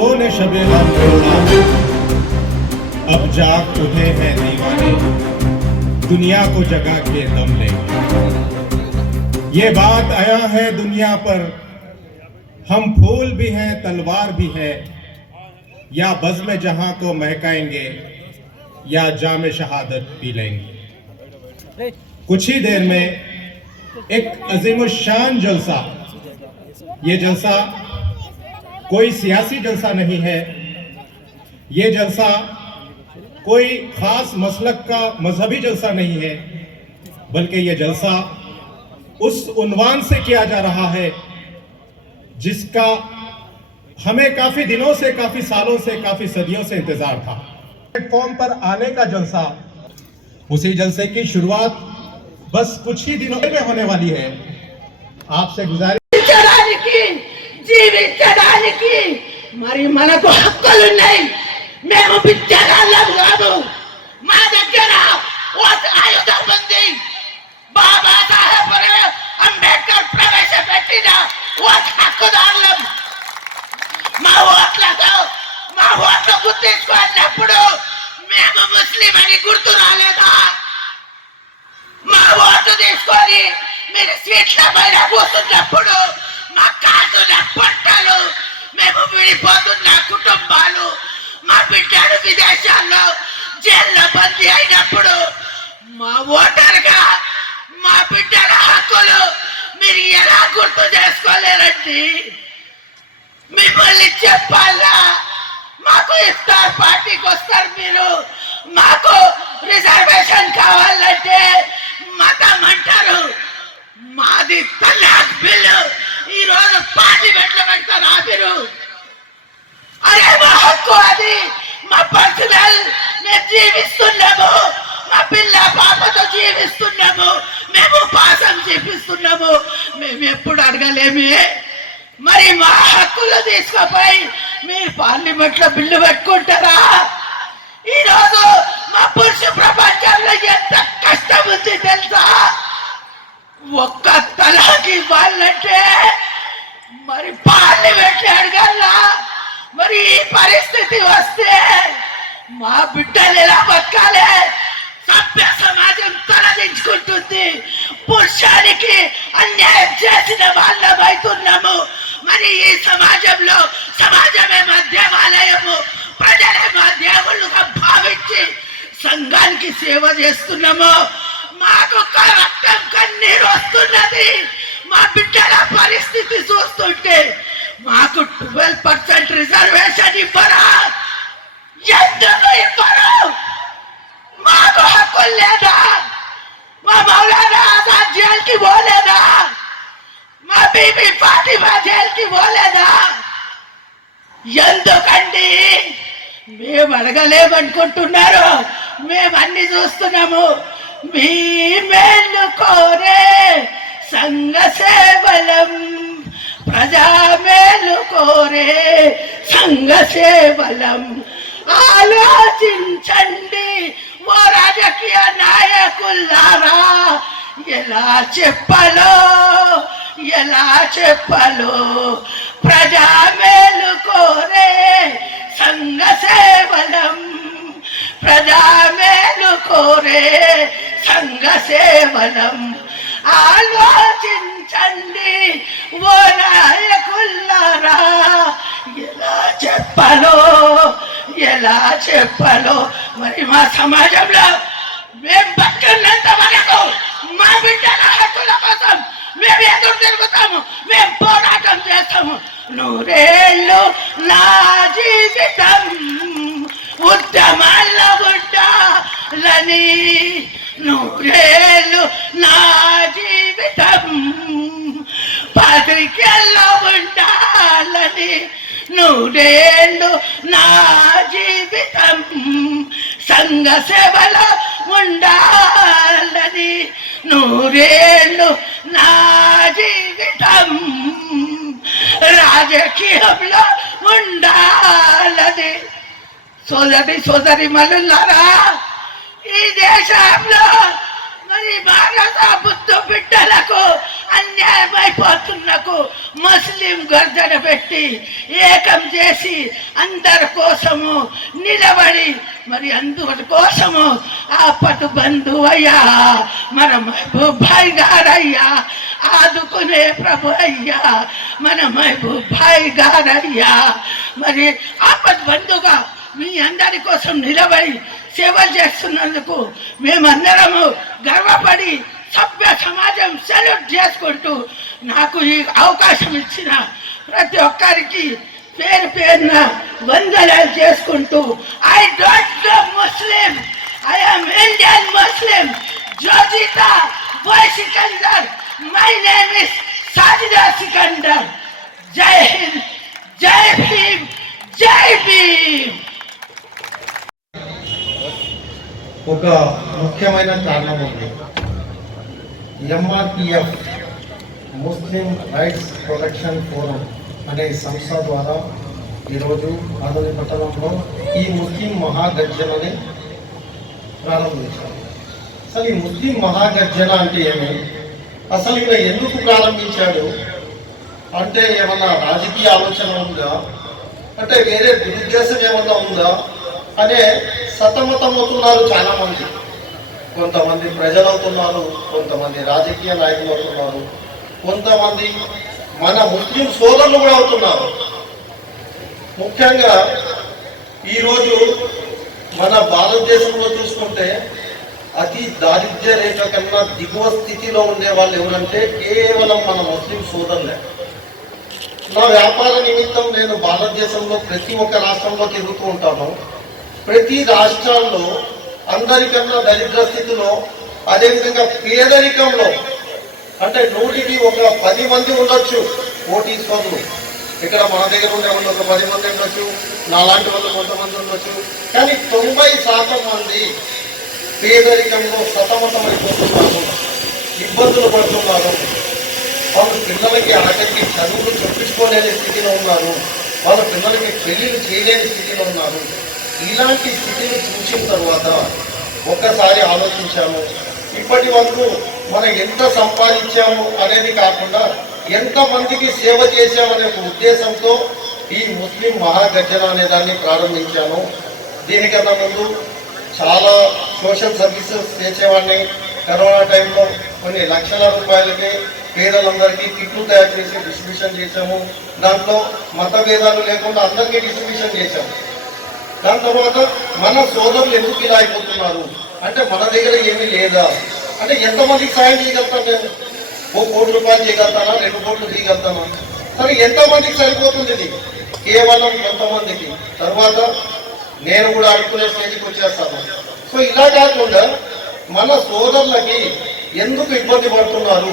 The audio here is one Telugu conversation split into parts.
نے شب غم چھوڑا اب جاگ اٹھے ہیں دیوانے، دنیا کو جگا کے دم لے۔ یہ بات آیا ہے دنیا پر، ہم پھول بھی ہیں، تلوار بھی ہے، یا بزم جہاں کو مہکائیں گے، یا جام شہادت پی لیں گے۔ کچھ ہی دیر میں ایک عظیم الشان جلسہ، یہ جلسہ کوئی سیاسی جلسہ نہیں ہے۔ یہ جلسہ کوئی خاص مسلک کا مذہبی جلسہ نہیں ہے، بلکہ یہ جلسہ اس عنوان سے کیا جا رہا ہے، جس کا ہمیں کافی دنوں سے، کافی سالوں سے، کافی صدیوں سے انتظار تھا۔ پلیٹ فارم پر آنے کا جلسہ اسی جلسے کی شروعات بس کچھ ہی دنوں میں ہونے والی ہے۔ آپ سے گزارش జీవించడానికి మరి మనకు హక్కులున్నాయి. మేము బిచ్చగాళ్ళం కాదు. మా దగ్గర ఆయుధం ఉంది. బాబా సాహెబ్ అంబేద్కర్ ప్రవేశపెట్టిన ఒక హక్కుదారులం. మా ఓట్లతో మా ఓట్లు గుర్తించుకున్నప్పుడు మేము ముస్లిం అని గుర్తు రాలేదా? మా ఓటు తీసుకొని మీరు సీట్ల పైన కూర్చున్నప్పుడు మా కాసుల పొట్టలు మేము విడిపోతున్న కుటుంబాలు మా బిడ్డలు విదేశాల్లో జైల్లో బందీ అయినప్పుడు మా ఓటర్గా మా బిడ్డల హక్కులు మీరు ఎలా గుర్తు చేసుకోలేరండి? మిమ్మల్ని చెప్పాలా? మాకు ఇస్తారు పార్టీకి వస్తారు మీరు. మాకు రిజర్వేషన్ కావాలంటే మతం అంటారు. మాది తలాక్ బిల్లు. పార్టీ రోజు జీవిస్తున్నాము. మా పిల్ల పాపతో జీవిస్తున్నాము. మేము పాసం చేపిస్తున్నాము. మేము ఎప్పుడు అడగలేమి. మరి మా హక్కులు తీసుకుపోయి మీరు పార్లమెంట్లో బిల్లు పెట్టుకుంటారా చేసిన వాళ్ళమైతున్నాము మరి ఈ సమాజంలో సమాజమే మా దేవాలయము. ప్రజలేమో దేవుళ్ళుగా భావించి సంఘానికి సేవ చేస్తున్నాము. మాకు రక్తం కన్నీరు వస్తున్నది. మా బిడ్డల పరిస్థితి చూస్తుంటే మాకు ట్వెల్వ్ పర్సెంట్ రిజర్వేషన్ ఇవ్వాలి మేము అడగలేమనుకుంటున్నారు మేము అన్ని చూస్తున్నాము. మీ మేలు కోరే సంఘ సేవలం ప్రజా మేలు కోరే సంఘ సేవలం. ఆలోచించండి ఓ రాజకీయ నాయకులారా. ఎలా చెప్పాలో ఎలా చెప్పాలో ప్రజా మేలు కోరే సంఘ సేవలం ప్రజా మేలు కోరే సంఘ సేవలం. ఆలోచించండి ఓ నాయకుల్లారా ఎలా చెప్పాలో ఎలా చెప్పాలో. మరి మా సమాజంలో మేము బతుకున్నంత వరకు మా బిడ్డల హక్కుల కోసం మేము ఎదురు తిరుగుతాము మేము పోరాటం చేస్తాము. నూరేళ్ళు నా జీవితం ఉత్తమల్ల ఉండాలని నూరేళ్ళు నా జీవితం పత్రికల్లో ఉండాలని నూరేళ్ళు నా జీవితం సంఘ సేవలో ఉండాలని నూరేళ్ళు నా జీవితం రాజకీయంలో ఉండాలని సోదరి సోదరి మల్లులారా ఈ దేశంలో మరి భారత బుద్ధ బిడ్డలకు అన్యాయమైపోతున్నకు ముస్లిం గర్జన పెట్టి ఏకం చేసి అందరి కోసము నిలబడి మరి అందుకోసము కోసము ఆపటు బంధువయ్యా. మన మహబూబ్ గారయ్యా ఆదుకునే ప్రభు అయ్యా మన మహబూబ్ గారయ్యా మరి ఆపద్ బంధుగా మీ అందరి కోసం నిలబడి సేవ చేస్తున్నందుకు మేమందరము గర్వపడి సభ్య సమాజం సెల్యూట్ చేసుకుంటూ నాకు ఈ అవకాశం ఇచ్చిన ప్రతి ఒక్కరికి పేరు పేరున వందనాలు చేసుకుంటూ I don't know Muslim I am Indian Muslim జ్యోతిత bye Sikandar my name is Sajida Sikandar Jai Hind Jai Bhim జై భీమ్ ఒక ముఖ్యమైన కారణం ఉంది. MRPF Muslim rights protection forum అనే సంస్థ ద్వారా ఈరోజు ఆదరి పట్టణంలో ఈ ముస్లిం మహాగర్జనని ప్రారంభించారు. అసలు ఈ ముస్లిం మహాగర్జన అంటే ఏమి? అసలు ఈయన ఎందుకు ప్రారంభించాడు? అంటే ఏమన్నా రాజకీయ ఆలోచన ఉందా? అంటే వేరే దురుద్దేశం ఏమన్నా ఉందా? అనే సతమతమవుతున్నారు చాలామంది. కొంతమంది ప్రజలు అవుతున్నారు కొంతమంది రాజకీయ నాయకులు అవుతున్నారు కొంతమంది మన ముస్లిం సోదరులు కూడా అవుతున్నారు. ముఖ్యంగా ఈరోజు మన భారతదేశంలో చూసుకుంటే అతి దారిద్ర్య రేఖ కన్నా దిగువ స్థితిలో ఉండే వాళ్ళు ఎవరంటే కేవలం మన ముస్లిం సోదరులే. నా వ్యాపార నిమిత్తం నేను భారతదేశంలో ప్రతి ఒక్క రాష్ట్రంలో తిరుగుతూ ఉంటాను. ప్రతి రాష్ట్రాల్లో అందరికన్నా దరిద్ర స్థితిలో అదేవిధంగా పేదరికంలో అంటే నూటికి ఒక పది మంది ఉండొచ్చు కోటీశ్వరులు. ఇక్కడ మన దగ్గర ఉండే వాళ్ళు ఒక పది మంది ఉండొచ్చు నాలాంటి వాళ్ళు కొంతమంది ఉండొచ్చు. కానీ తొంభై శాతం మంది పేదరికంలో సతమతమైపోతున్నారు ఇబ్బందులు పడుతున్నారు. వాళ్ళ పిల్లలకి ఆఖరికి చదువులు చెప్పించుకోలేని స్థితిలో ఉన్నారు. వాళ్ళ పిల్లలకి పెళ్ళిళ్ళు చేయలేని స్థితిలో ఉన్నారు. ఇలాంటి స్థితిని చూసిన తర్వాత ఒక్కసారి ఆలోచించాము. ఇప్పటి వరకు మనం ఎంత సంపాదించాము అనేది కాకుండా ఎంతమందికి సేవ చేశామనే ఒక ఉద్దేశంతో ఈ ముస్లిం మహాగర్జన అనే దాన్ని ప్రారంభించాను. దీనికన్నా ముందు చాలా సోషల్ సర్వీసెస్ చేసేవాడిని. కరోనా టైంలో కొన్ని లక్షల రూపాయలకి పేదలందరికీ కిట్లు తయారు చేసి డిస్ట్రిబ్యూషన్ చేశాము. దాంట్లో మత భేదాలు లేకుండా అందరికీ డిస్ట్రిబ్యూషన్ చేశాము. దాని తర్వాత మన సోదరులు ఎందుకు ఇలా అయిపోతున్నారు? అంటే మన దగ్గర ఏమీ లేదా? అంటే ఎంతమందికి సాయం చేయగలుగుతాను నేను ఓ కోటి రూపాయలు చేయగలుగుతానా రెండు కోట్లు తీయగలుగుతానా సరే ఎంతమందికి సరిపోతుంది ఇది? కేవలం కొంతమందికి. తర్వాత నేను కూడా అనుకునే స్టేజ్కి వచ్చేస్తాను. సో ఇలా కాకుండా మన సోదరులకి ఎందుకు ఇబ్బంది పడుతున్నారు?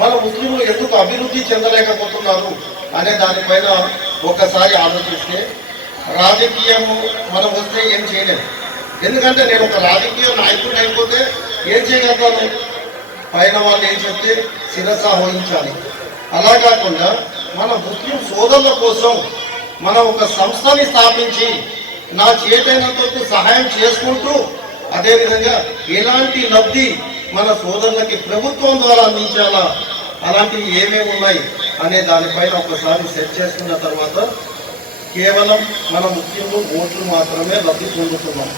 మన ముస్లింలు ఎందుకు అభివృద్ధి చెందలేకపోతున్నారు? అనే దానిపైన ఒకసారి ఆలోచిస్తే రాజకీయము మనం వస్తే ఏం చేయలేము ఎందుకంటే నేను ఒక రాజకీయ నాయకుడిని అయిపోతే ఏం చేయగలుగుతాను పైన వాళ్ళు ఏం చెప్తే శిరస వహించాలి. అలా కాకుండా మన ముస్లిం సోదరుల కోసం మనం ఒక సంస్థని స్థాపించి నా చేతైనంత సహాయం చేసుకుంటూ అదేవిధంగా ఎలాంటి లబ్ధి మన సోదరులకి ప్రభుత్వం ద్వారా అందించాలా? అలాంటివి ఏమేమి ఉన్నాయి అనే దానిపైన ఒకసారి సెట్ చేసుకున్న తర్వాత కేవలం మన ముస్లింలు ఓట్లు మాత్రమే లబ్ధి పొందుతున్నాం.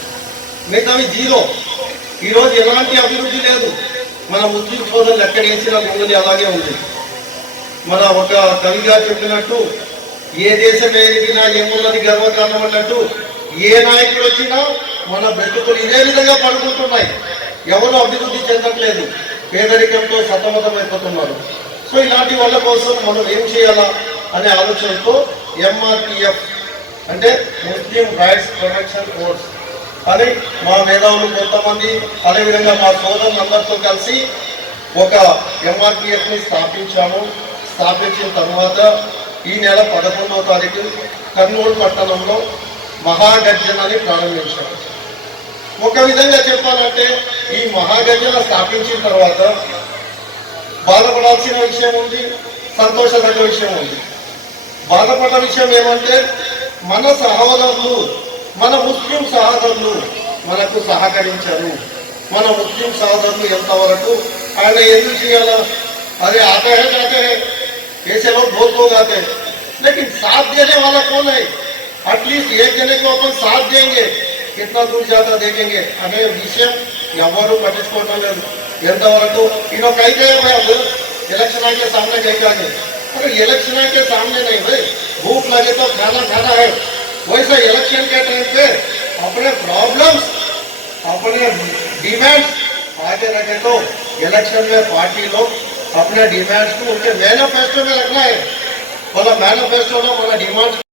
మిగతావి జీరో. ఈరోజు ఎలాంటి అభివృద్ధి లేదు. మన ముస్లిం సోదరులు ఎక్కడ వేసిన భూములు అలాగే ఉంది. మన ఒక కవిగా చెప్పినట్టు ఏ దేశం ఏదిగినా ఏమున్నది గర్వకారణం అన్నట్టు ఏ నాయకుడు వచ్చినా మన బ్రతుకులు ఇదే విధంగా పడుకుంటున్నాయి. ఎవరు అభివృద్ధి చెందట్లేదు. పేదరికంతో సతమతమైపోతున్నారు. సో ఇలాంటి వాళ్ళ కోసం మనం ఏం చేయాలా అనే ఆలోచనతో ఎంఆర్పిఎఫ్ అంటే ముస్లిం రైట్స్ ప్రొటెక్షన్ ఫోర్స్ అని మా మేధావులు కొంతమంది అదేవిధంగా మా సోదరులందరితో కలిసి ఒక ఎంఆర్పిఎఫ్ని స్థాపించాము. స్థాపించిన తర్వాత ఈ నెల పదకొండవ తారీఖు కర్నూలు పట్టణంలో మహాగర్జనని ప్రారంభించాము ఒక విధంగా చెప్పాలంటే ఈ మహాగర్జన స్థాపించిన తర్వాత బాధపడాల్సిన విషయం ఉంది సంతోషదగ్గ విషయం ఉంది. బాధపడ్డ విషయం ఏమంటే మన సహోదరులు మన ముస్లిం సహోదరులు మనకు సహకరించారు మన ముస్లిం సహోదరులు ఎంతవరకు ఆయన ఎందుకు చేయాలా अरे आते हैं जाते हैं ऐसे लोग बहुत लोग आते हैं लेकिन साथ देने वाला कौन है అట్లీస్ట్ ఏ జనే को अपन साथ देंगे कितना दूर जाता देखेंगे అనే విషయం ఎవరు పట్టించుకోవటం లేదు ఎంతవరకు इन्हों कहीं गए भाई अब इलेक्शन के सामने कहीं जाके अरे इलेक्शन के सामने नहीं भाई भूख लगे तो खाना खाना है ویسا الیکشن کے ٹائم پہ اپنے پرابلمز اپنے ڈیمانڈس آتے رکھے تو الیکشن میں پارٹی لوگ اپنے ڈیمانڈس کو ان کے مینیفیسٹو میں رکھنا ہے بلا مینیفیسٹو انہیں ڈیمینڈز